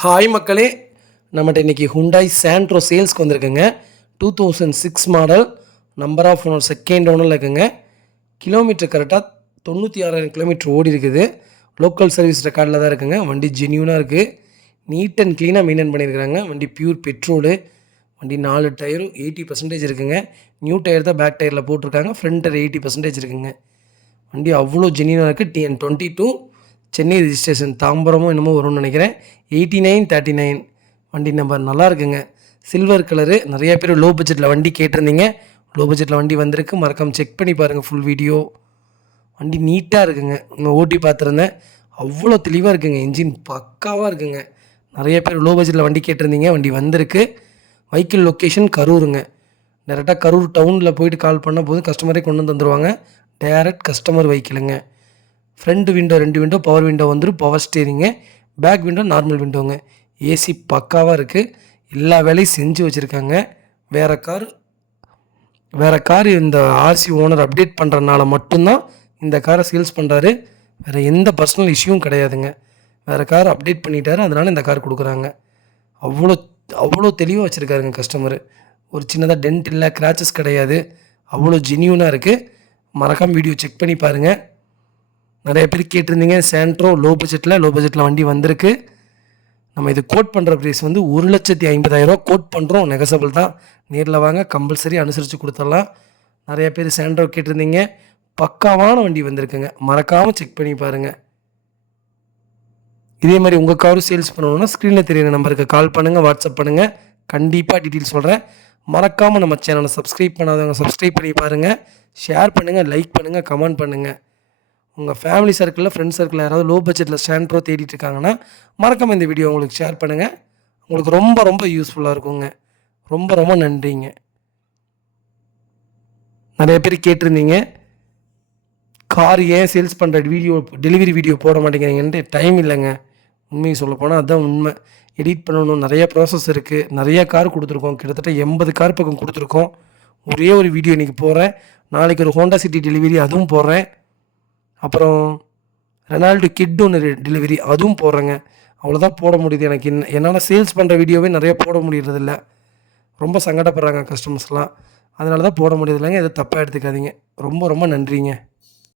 Hi மக்களே, நம்மகிட்ட இன்றைக்கி ஹுண்டாய் சாண்ட்ரோ சேல்ஸ்க்கு வந்திருக்குங்க. 2006 model, number of owner second ஓனரில் இருக்குங்க. கிலோமீட்டர் கரெக்டாக 96,000 கிலோமீட்டர் ஓடி இருக்குது. லோக்கல் சர்வீஸ் ரெக்கார்டில் தான் இருக்குங்க. வண்டி ஜென்யூனாக இருக்குது. நீட் அண்ட் க்ளீனாக மெயின்டைன் பண்ணியிருக்கிறாங்க. வண்டி பியூர் பெட்ரோலு. வண்டி 4 டயரும் 80% இருக்குங்க. நியூ டயர் தான் பேக் டயரில் போட்டிருக்காங்க. ஃப்ரண்ட் டயர் 80% இருக்குங்க. வண்டி அவ்வளோ ஜென்யூனாக இருக்குது. TN22 சென்னை ரிஜிஸ்ட்ரேஷன், தாம்பரமும் என்னமோ வரும்னு நினைக்கிறேன். 8939 வண்டி நம்பர் நல்லா இருக்குங்க. Silver colour. நிறைய பேர் லோ பட்ஜெட்டில் வண்டி கேட்டிருந்தீங்க. லோ பட்ஜெட்டில் வண்டி வந்திருக்கு. மறக்காமல் செக் பண்ணி பாருங்கள் ஃபுல் வீடியோ. வண்டி நீட்டாக இருக்குங்க. நான் ஓட்டி பார்த்துருந்தேன். அவ்வளோ தெளிவாக இருக்குங்க. இன்ஜின் பக்காவாக இருக்குங்க. நிறைய பேர் லோ பட்ஜெட்டில் வண்டி கேட்டிருந்தீங்க. வண்டி வந்திருக்கு. வெஹிக்கிள் லொக்கேஷன் கரூருங்க. டேரெக்டாக கரூர் டவுனில் போயிட்டு கால் பண்ண போது கஸ்டமரே கொண்டு வந்து தந்துடுவாங்க. டேரெக்ட் கஸ்டமர் வெஹிக்கிளுங்க. Front window 2 window power window வந்துடும். பவர் ஸ்டேரிங்கு. பேக் விண்டோ நார்மல் விண்டோங்க. ஏசி பக்காவாக இருக்குது. எல்லா வேலையும் செஞ்சு வச்சுருக்காங்க. வேறு கார் இந்த ஆர்சி ஓனர் அப்டேட் பண்ணுறதுனால மட்டும்தான் இந்த காரை சேல்ஸ் பண்ணுறாரு. வேறு எந்த பர்சனல் இஷ்யூவும் கிடையாதுங்க. வேறு கார் அப்டேட் பண்ணிட்டாரு, அதனால் இந்த கார் கொடுக்குறாங்க. அவ்வளோ தெளிவாக வச்சுருக்காருங்க கஸ்டமரு. ஒரு சின்னதாக டென்ட் இல்லை, கிராச்சஸ் கிடையாது. அவ்வளோ ஜென்யூனாக இருக்குது. மறக்காமல் வீடியோ செக் பண்ணி பாருங்கள். நிறைய பேர் கேட்டிருந்தீங்க சாண்ட்ரோ லோ பட்ஜெட்டில் வண்டி வந்திருக்கு. நம்ம இது கோட் பண்ணுற ப்ரைஸ் வந்து 1,50,000 கோட் பண்ணுறோம். நெகசபிள் தான். நேரில் வாங்க, கம்பல்சரி அனுசரித்து கொடுத்துடலாம். நிறைய பேர் சாண்ட்ரோ கேட்டிருந்தீங்க. பக்காவான வண்டி வந்திருக்குங்க. மறக்காமல் செக் பண்ணி பாருங்கள். இதே மாதிரி உங்கள் காரும் சேல்ஸ் பண்ணணுன்னா ஸ்க்ரீனில் தெரியுற நம்பருக்கு கால் பண்ணுங்கள், வாட்ஸ்அப் பண்ணுங்கள். கண்டிப்பாக டீட்டெயில் சொல்கிறேன். மறக்காமல் நம்ம சேனலை சப்ஸ்கிரைப் பண்ணாதவங்க சப்ஸ்கிரைப் பண்ணி பாருங்கள். ஷேர் பண்ணுங்கள், லைக் பண்ணுங்கள், கமெண்ட் பண்ணுங்கள். உங்கள் ஃபேமிலி சர்க்கிளில், ஃப்ரெண்ட்ஸ் சர்க்கிளில் யாராவது லோ பட்ஜெட்டில் சாண்ட்ரோ தேடிட்டு இருக்காங்கன்னா மறக்காமல் இந்த வீடியோ உங்களுக்கு ஷேர் பண்ணுங்கள். உங்களுக்கு ரொம்ப ரொம்ப யூஸ்ஃபுல்லாக இருக்குங்க. ரொம்ப ரொம்ப நன்றிங்க. நிறைய பேர் கேட்டிருந்தீங்க கார் ஏன் சேல்ஸ் பண்ணுற டெலிவரி வீடியோ போட மாட்டேங்கிறீங்கன்ட்டு. டைம் இல்லைங்க. உண்மையை சொல்லப்போனால் அதுதான் உண்மை. எடிட் பண்ணணும், நிறைய ப்ராசஸ் இருக்குது. நிறைய கார் கொடுத்துருக்கோம். கிட்டத்தட்ட 80 கார் பக்கம் கொடுத்துருக்கோம். ஒரே ஒரு வீடியோ இன்றைக்கி போடுறேன். நாளைக்கு ஒரு ஹோண்டா சிட்டி டெலிவரி அதுவும் போடுறேன். அப்புறம் ரெனால்டு கிட் ஒன்று டெலிவரி அதுவும் போடுறேங்க. அவ்வளோதான் போட முடியுது எனக்கு. என்னால் சேல்ஸ் பண்ணுற வீடியோவே நிறைய போட முடியறதில்ல. ரொம்ப சங்கடப்படுறாங்க கஸ்டமர்ஸ்லாம். அதனால தான் போட முடியறதில்லைங்க. எதை தப்பாக எடுத்துக்காதீங்க. ரொம்ப ரொம்ப நன்றிங்க.